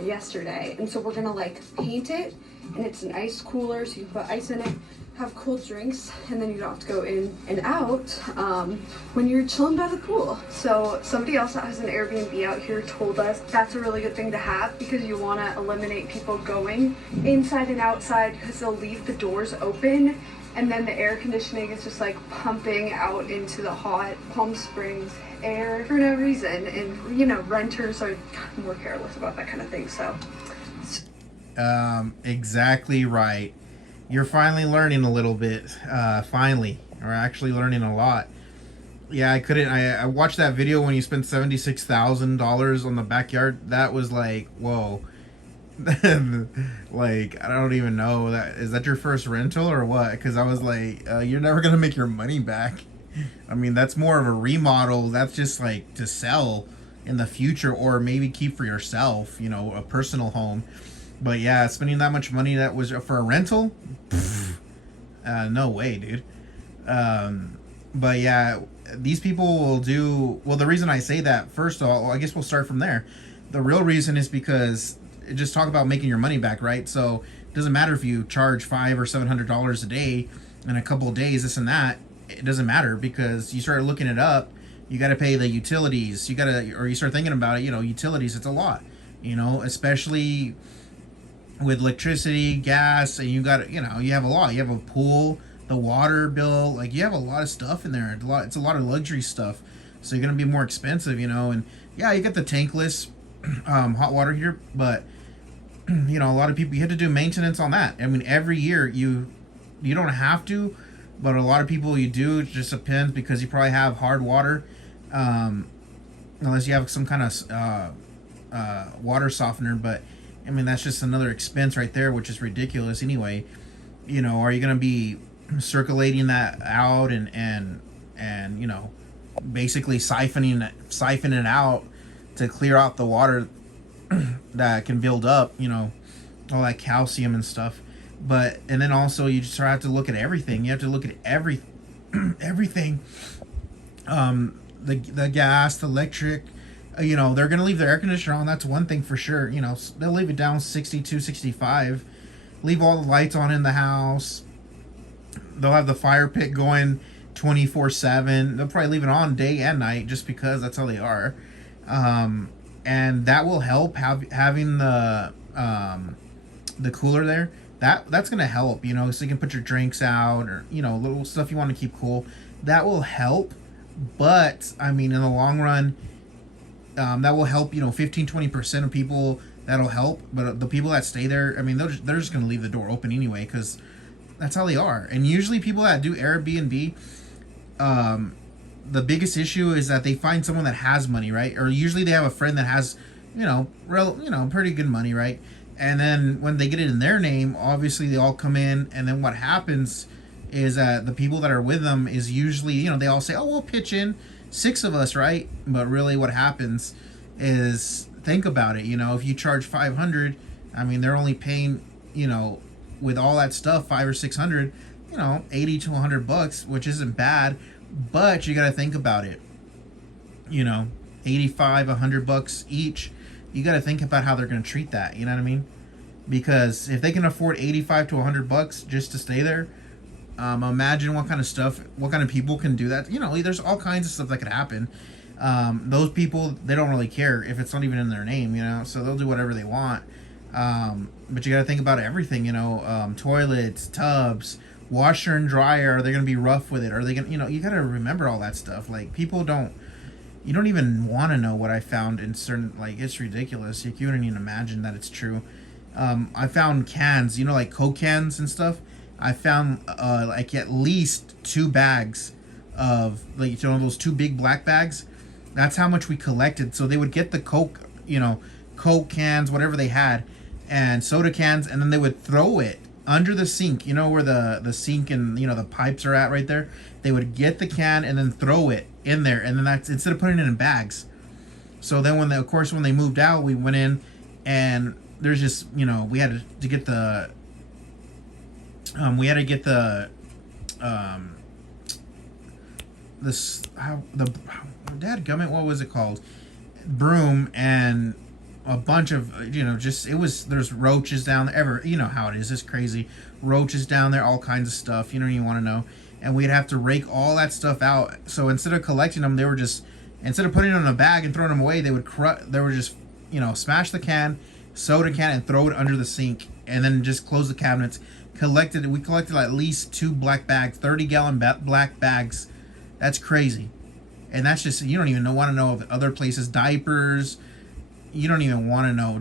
yesterday, and so we're gonna like paint it, and it's an ice cooler so you can put ice in it, have cold drinks, and then you don't have to go in and out when you're chilling by the pool. So somebody else that has an Airbnb out here told us that's a really good thing to have because you want to eliminate people going inside and outside because they'll leave the doors open, and then the air conditioning is just like pumping out into the hot Palm Springs air for no reason. And you know, renters are more careless about that kind of thing. So exactly right. You're finally learning a little bit. Finally, or actually learning a lot. Yeah, I watched that video when you spent $76,000 on the backyard. That was like, whoa. Like, I don't even know, that is that your first rental or what? Because I was like, you're never gonna make your money back. I mean, that's more of a remodel. That's just like to sell in the future, or maybe keep for yourself, you know, a personal home. But yeah, spending that much money that was for a rental, no way, dude. But yeah, these people will do well. The reason I say that, first of all, I guess we'll start from there. The real reason is because just talk about making your money back, right? So it doesn't matter if you charge $500 or $700 a day in a couple of days, this and that. It doesn't matter because you start looking it up. You got to pay the utilities. Or you start thinking about it. You know, utilities. It's a lot. You know, especially with electricity, gas, and you got, you know, you have a lot. You have a pool, the water bill, like you have a lot of stuff in there. It's a lot of luxury stuff, so you're gonna be more expensive, you know. And yeah, you got the tankless hot water heater, but you know, a lot of people, you have to do maintenance on that. I mean, every year you don't have to, but a lot of people you do. It just depends because you probably have hard water, unless you have some kind of water softener, but I mean, that's just another expense right there, which is ridiculous anyway. You know, are you going to be circulating that out and you know, basically siphoning it out to clear out the water that can build up, you know, all that calcium and stuff. But, and then also you just have to look at everything. You have to look at everything. The gas, the electric, you know, they're going to leave their air conditioner on. That's one thing for sure. You know, they'll leave it down 62, 65. Leave all the lights on in the house. They'll have the fire pit going 24/7. They'll probably leave it on day and night just because that's how they are. And that will help having the cooler there. That's going to help, you know, so you can put your drinks out or, you know, little stuff you want to keep cool. That will help. But, I mean, in the long run, that will help, you know, 15-20% of people. That'll help, but the people that stay there, I mean, they're just gonna leave the door open anyway because that's how they are. And usually, people that do Airbnb, the biggest issue is that they find someone that has money, right? Or usually they have a friend that has, you know, pretty good money, right? And then when they get it in their name, obviously they all come in, and then what happens is that the people that are with them is usually, you know, they all say, oh, we'll pitch in. 6 of us, right? But really what happens is, think about it, you know, if you charge 500, I mean, they're only paying, you know, with all that stuff, 500 or 600, you know, 80 to $100, which isn't bad, but you got to think about it, you know, 85, $100 each. You got to think about how they're going to treat that, you know what I mean? Because if they can afford 85 to $100 just to stay there, imagine what kind of people can do that. You know, there's all kinds of stuff that could happen. Those people, they don't really care if it's not even in their name, you know, so they'll do whatever they want. But you got to think about everything, you know, toilets, tubs, washer and dryer. Are they going to be rough with it? Are they going to, you know, you got to remember all that stuff. Like, you don't even want to know what I found in certain, like, it's ridiculous. You wouldn't even imagine that it's true. I found cans, you know, like Coke cans and stuff. I found like at least 2 bags of, like, you know, those 2 big black bags. That's how much we collected. So they would get the Coke, you know, Coke cans, whatever they had, and soda cans, and then they would throw it under the sink, you know, where the sink and, you know, the pipes are at right there. They would get the can and then throw it in there, and then that's, instead of putting it in bags. So then when they moved out, we went in, and there's just, you know, we had to get the dadgummit, what was it called? Broom, and a bunch of, just, there's roaches down there. You know how it is. It's crazy. Roaches down there, all kinds of stuff. You don't even want to know. And we'd have to rake all that stuff out. So instead of collecting them, they were just, instead of putting them in a bag and throwing them away, they would just, smash the can, soda can, and throw it under the sink, and then just close the cabinets. We collected at least 2 black bags, 30-gallon black bags. That's crazy. And that's just, you don't even want to know of other places. Diapers. You don't even want to know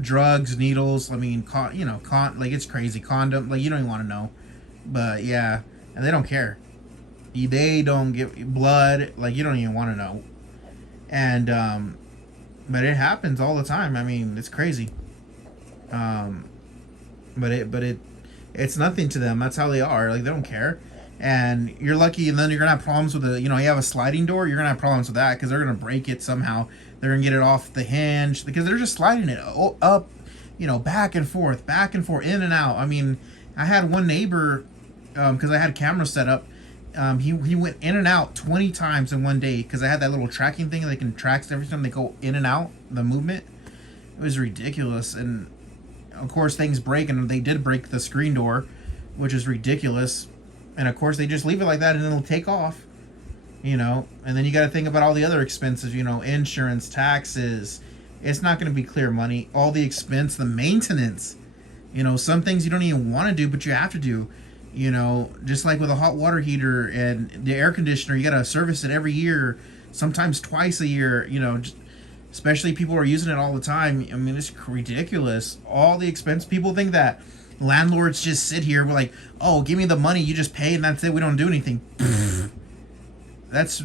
drugs, needles. I mean, like, it's crazy. Condom, like, you don't even want to know. But yeah, and they don't care. They don't give blood. Like, you don't even want to know. And but it happens all the time. I mean, it's crazy. But it's nothing to them. That's how they are. Like, they don't care. And you're lucky, and then you're gonna have problems with you have a sliding door. You're gonna have problems with that because they're gonna break it somehow. They're gonna get it off the hinge because they're just sliding it up, back and forth, in and out. I mean, I had one neighbor, because I had cameras set up. He went in and out 20 times in one day because I had that little tracking thing that can track every time they go in and out, the movement. It was ridiculous, and of course things break, and they did break the screen door, which is ridiculous. And of course they just leave it like that and it'll take off, and then you got to think about all the other expenses, insurance, taxes. It's not going to be clear money. All the expense, the maintenance, some things you don't even want to do, but you have to do, just like with a hot water heater and the air conditioner, you got to service it every year, sometimes twice a year, especially people who are using it all the time. I mean, it's ridiculous. All the expense. People think that landlords just sit here, we're like, oh, give me the money, you just pay, and that's it, we don't do anything. That's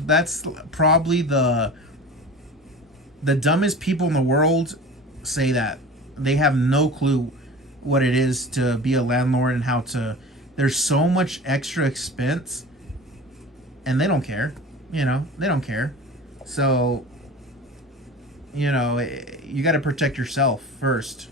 probably the dumbest people in the world. Say that they have no clue what it is to be a landlord and how to, there's so much extra expense, and they don't care. They don't care. So you got to protect yourself first.